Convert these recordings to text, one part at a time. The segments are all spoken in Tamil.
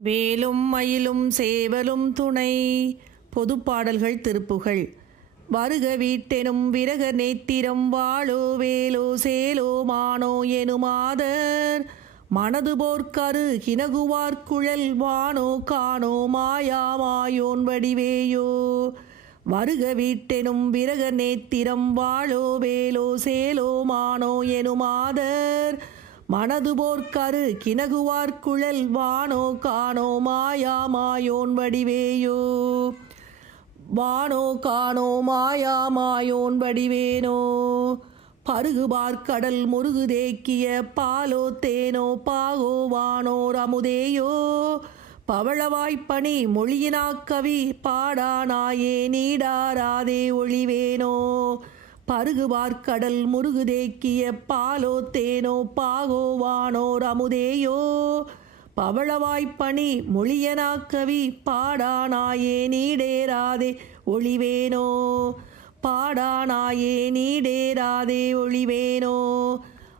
வேலும் மயிலும் சேவலும் துணை. பொதுப்பாடல்கள் திருப்புகழ். வருக வீட்டெனும் விரக நேத்திரம் வாளோ வேலோ சேலோ மானோ எனுமாதர் மனது போர்க்கரு கினகுவார்குழல் வானோ காணோ மாயா மாயோன் வடிவேயோ. வருக வீட்டெனும் விரக நேத்திரம் வாளோ வேலோ சேலோ மானோ எனுமாதர் மனது போர்க்கரு கினகுவார்குழல் வானோ காணோ மாயா மாயோன் வடிவேயோ. வானோ காணோ மாயா மாயோன் வடிவேனோ. பருகுபார்க்கடல் முருகுதேக்கிய பாலோ தேனோ பாகோ வானோர் அமுதேயோ. பவளவாய்ப்பனி மொழியினாக்கவி பாடானாயே நீடாராதே ஒளிவேனோ. பருகுபார்க்கடல் முருகுதேக்கிய பாலோ தேனோ பாகோ வானோர் அமுதேயோ. பவளவாய்ப்பனி மொழியனாக்கவி பாடானாயே நீடேராதே ஒளிவேனோ. பாடானாயே நீடேராதே ஒளிவேனோ.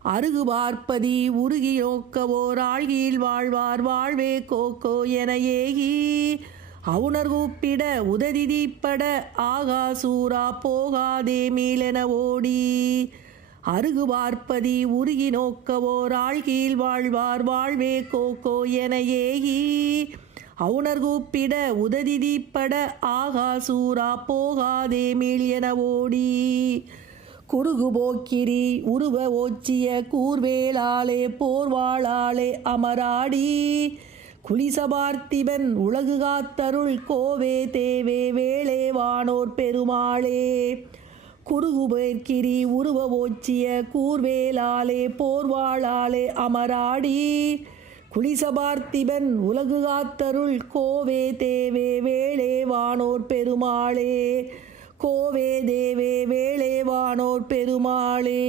அருகு பார்ப்பதி உருகி நோக்கவோர் ஆழ்கியில் வாழ்வார் வாழ்வே கோக்கோ என ஏகி அவுணர் கூப்பிட உததி தீப்பட ஆகாசூரா போகாதே மீளென ஓடி. அருகு பார்ப்பதி உருகி நோக்கவோர் ஆழ்கியில் வாழ்வார் வாழ்வே கோக்கோ என ஏகி அவுணர் கூப்பிட உததி தீப்பட ஆகாசூரா போகாதே மீள் என ஓடி. குறுகு போக்கிரி உருவ ஓச்சிய கூர்வேளாலே போர்வாளாலே அமராடி குலிசபார்த்திபன் உலகு காத்தருள் கோவே தேவே வேளே வானோர் பெருமாளே. குறுகுபேர்க்கிரி உருவ ஓச்சிய கூர்வேளாலே போர்வாளாலே அமராடி குலிசபார்த்திபன் உலகு காத்தருள் கோவே தேவே வேளே வானோர் பெருமாளே. கோவே தேவே வேளே வானோர் பெருமாளே.